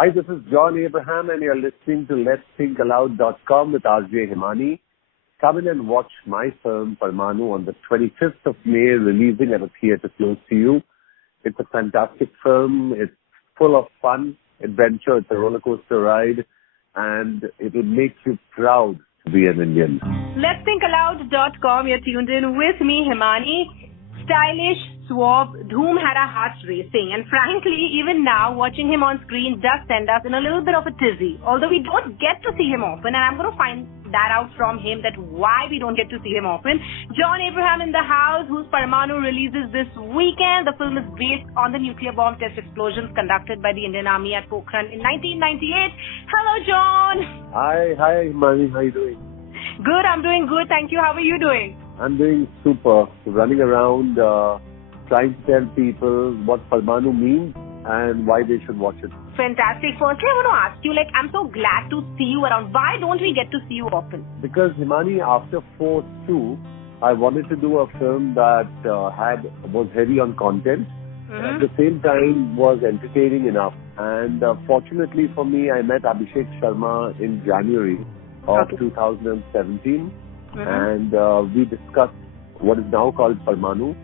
Hi, this is John Abraham, and you're listening to Let'sThinkAloud.com with RJ Himani. Come in and watch my film, Parmanu, on the 25th of May, releasing at a theatre close to you. It's a fantastic film. It's full of fun, adventure. It's a roller coaster ride, and it will make you proud to be an Indian. Let'sThinkAloud.com, you're tuned in with me, Himani. Stylish, suave, DHOOM had our hearts racing, and frankly, even now, watching him on screen does send us in a little bit of a tizzy. Although we don't get to see him often, and I'm going to find that out from him, that why we don't get to see him often. John Abraham in the house, whose Parmanu releases this weekend. The film is based on the nuclear bomb test explosions conducted by the Indian Army at Pokhran in 1998. Hello, John. Hi, Himani. How are you doing? Good, I'm doing good. Thank you. How are you doing? I'm doing super. Running around, trying to tell people what Parmanu means and why they should watch it. Fantastic. Firstly, I want to ask you, I'm so glad to see you around. Why don't we get to see you often? Because, Himani, after Force 2, I wanted to do a film that was heavy on content, at the same time was entertaining enough. And fortunately for me, I met Abhishek Sharma in January of 2017. And we discussed what is now called Parmanu.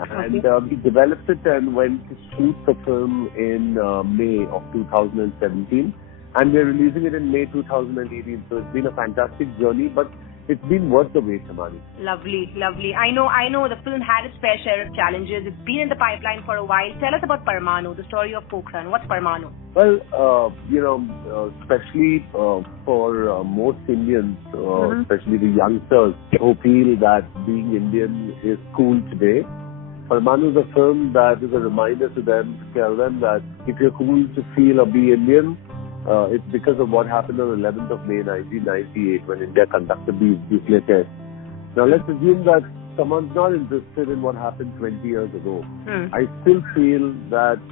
And we developed it and went to shoot the film in May of 2017. And we're releasing it in May 2018. So it's been a fantastic journey, but it's been worth the wait, Himani. Lovely, lovely. I know the film had its fair share of challenges. It's been in the pipeline for a while. Tell us about Parmanu, the story of Pokhran. What's Parmanu? Well, especially for most Indians, especially the youngsters who feel that being Indian is cool today, Parmanu is a film that is a reminder to them, to tell them that if you're cool to feel or be Indian, it's because of what happened on 11th of May 1998 when India conducted the nuclear test. Now let's assume that someone's not interested in what happened 20 years ago. I still feel that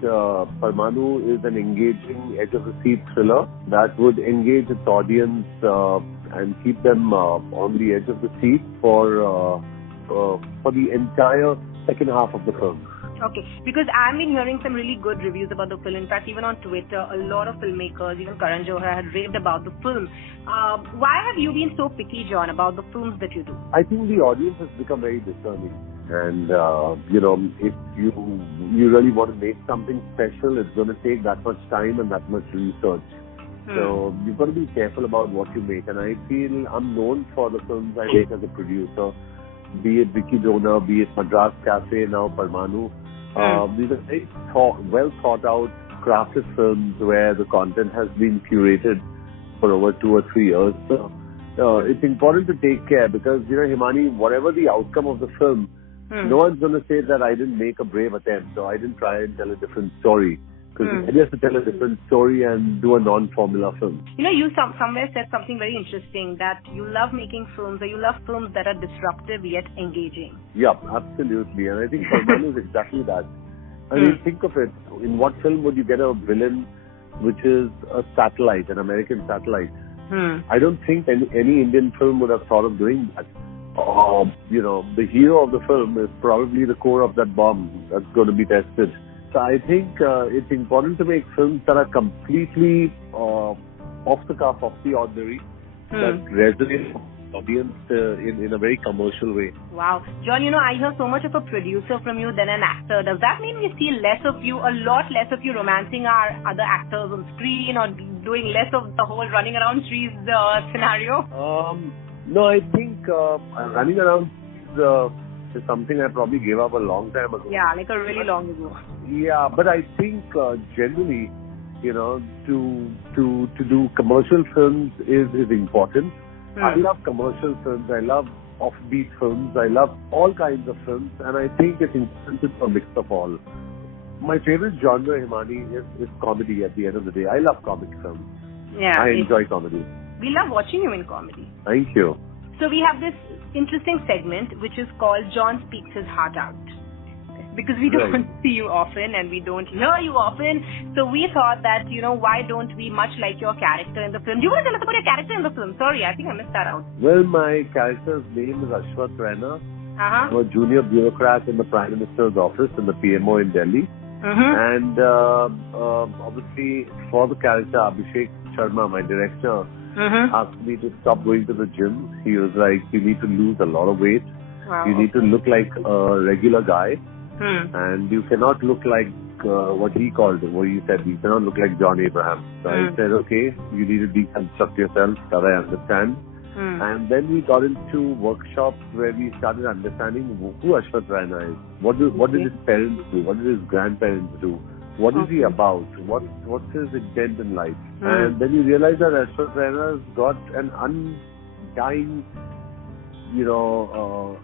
Parmanu is an engaging, edge-of-the-seat thriller that would engage its audience and keep them on the edge of the seat for the entire second half of the film. Okay, because I've been hearing some really good reviews about the film. In fact, even on Twitter, a lot of filmmakers, even Karan Johar, had raved about the film. Why have you been so picky, John, about the films that you do? I think the audience has become very discerning. And, if you really want to make something special, it's going to take that much time and that much research. So you've got to be careful about what you make. And I feel I'm known for the films I make as a producer, be it Vicky Donor, be it Madras Cafe, now Parmanu. These are very well thought out, crafted films where the content has been curated for over 2 or 3 years. So it's important to take care because, Himani, whatever the outcome of the film, no one's going to say that I didn't make a brave attempt or I didn't try and tell a different story. Because the idea is to tell a different story and do a non-formula film. You somewhere said something very interesting, that you love making films, or you love films that are disruptive yet engaging. Yeah, absolutely. And I think Parmanu is exactly that. I mean, think of it. In what film would you get a villain which is a satellite, an American satellite? I don't think any Indian film would have thought of doing that. The hero of the film is probably the core of that bomb that's going to be tested. So I think it's important to make films that are completely off the cuff, off the ordinary, that resonate with the audience in a very commercial way. Wow. John, I hear so much of a producer from you than an actor. Does that mean we see a lot less of you romancing our other actors on screen or doing less of the whole running around trees scenario? No, I think running around is something I probably gave up a long time ago. Yeah, like a really long ago. Yeah, but I think generally, to do commercial films is important. I love commercial films. I love offbeat films. I love all kinds of films, and I think it's important to do a mix of all. My favorite genre, Himani, is comedy. At the end of the day, I love comic films. Yeah, I enjoy comedy. We love watching you in comedy. Thank you. So we have this interesting segment which is called John Speaks His Heart Out. Because we don't see you often and we don't hear you often. So we thought that, why don't we, much like your character in the film. Do you want to tell us about your character in the film? Sorry, I think I missed that out. Well, my character's name is Raina. I'm a junior bureaucrat in the Prime Minister's office in the PMO in Delhi. And obviously, for the character, Abhishek Sharma, my director, asked me to stop going to the gym. He was like, you need to lose a lot of weight. Wow. You need to look like a regular guy. And you cannot look like what he said, you cannot look like John Abraham. So I said, okay, you need to deconstruct yourself, that I understand. And then we got into workshops where we started understanding who Ashwath Raina is. What did his parents do? What did his grandparents do? What is he about? What's his intent in life? And then you realize that Ashwath Raina has got an undying,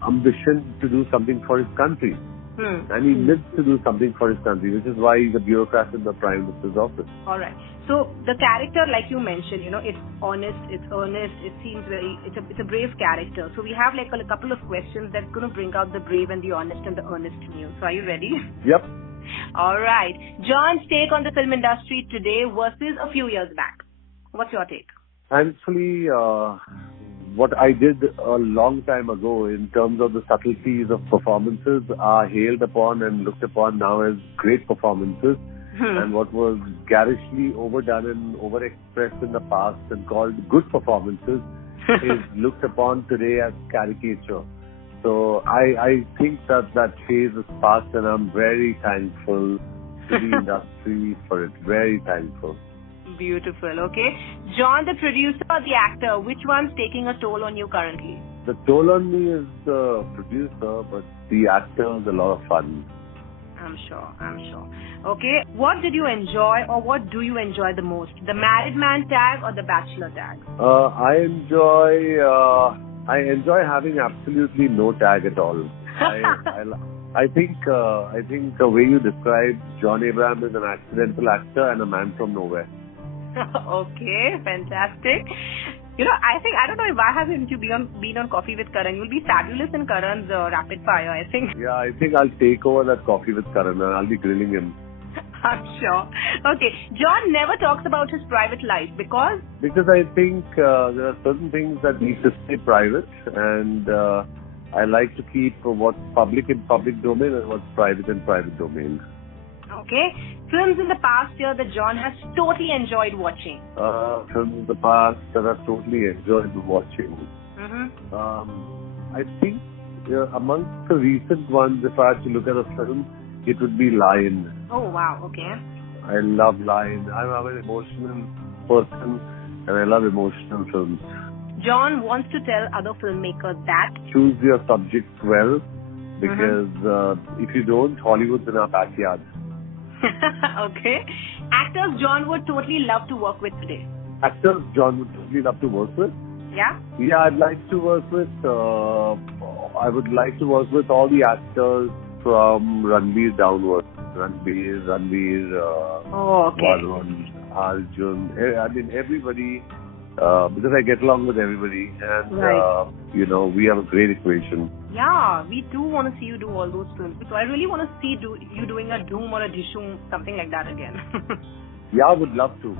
ambition to do something for his country. And he lives to do something for his country, which is why he's a bureaucrat in the Prime Minister's office. All right. So the character, like you mentioned, it's honest, it's earnest, it seems it's a brave character. So we have like a couple of questions that's going to bring out the brave and the honest and the earnest in you. So are you ready? Yep. All right. John's take on the film industry today versus a few years back. What's your take? Thankfully, what I did a long time ago in terms of the subtleties of performances are hailed upon and looked upon now as great performances. And what was garishly overdone and overexpressed in the past and called good performances is looked upon today as caricature. So I think that phase is past, and I'm very thankful to the industry for it. Very thankful. Beautiful. Okay. John, the producer or the actor, which one's taking a toll on you currently? The toll on me is the producer, but the actor is a lot of fun. I'm sure. Okay. What did you enjoy, or what do you enjoy the most? The married man tag or the bachelor tag? I enjoy having absolutely no tag at all. I think the way you described John Abraham is an accidental actor and a man from nowhere. Okay, fantastic. I don't know if I haven't been on Coffee with Karan. You'll be fabulous in Karan's rapid fire, I think. Yeah, I think I'll take over that Coffee with Karan and I'll be grilling him. I'm sure. Okay, John never talks about his private life because I think there are certain things that need to stay private, and I like to keep what's public in public domain and what's private in private domain. Okay. Films in the past year that John has totally enjoyed watching. Films in the past that I've totally enjoyed watching. I think amongst the recent ones, if I had to look at a film, it would be Lion. Oh, wow. Okay. I love Lion. I'm an emotional person and I love emotional films. John wants to tell other filmmakers that choose your subjects well, because if you don't, Hollywood's in our backyard. Okay. Actors John would totally love to work with today. Actors John would totally love to work with? Yeah? Yeah, I'd like to work with, I would like to work with all the actors from Ranveer downwards. Ranveer, Varun, Arjun, I mean everybody, because I get along with everybody, and right. We have a great equation. Yeah, we do want to see you do all those films. So I really want to see you doing a DHOOM or a DHOOM, something like that again. Yeah, would love to.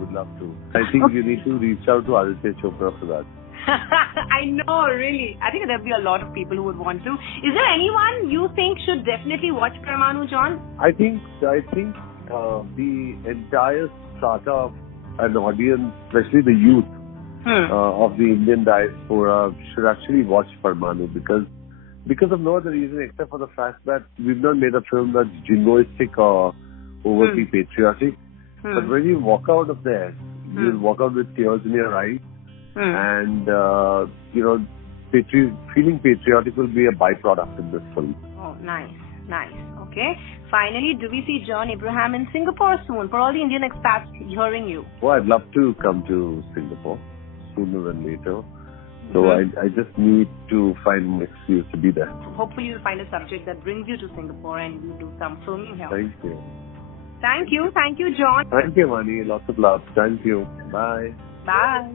I think you need to reach out to Aditya Chopra for that. I know, really. I think there'll be a lot of people who would want to. Is there anyone you think should definitely watch Parmanu, John? I think the entire strata of an audience, especially the youth of the Indian diaspora, should actually watch Parmanu because of no other reason except for the fact that we've not made a film that's jingoistic or overtly patriotic. But when you walk out of there, you'll walk out with tears in your eyes. And, feeling patriotic will be a byproduct of this film. Oh, nice. Okay. Finally, do we see John Abraham in Singapore soon for all the Indian expats hearing you? Well, I'd love to come to Singapore sooner than later. So I just need to find an excuse to be there. Hopefully you'll find a subject that brings you to Singapore and you do some filming here. Thank you. Thank you, John. Thank you, Himani. Lots of love. Thank you. Bye. Bye.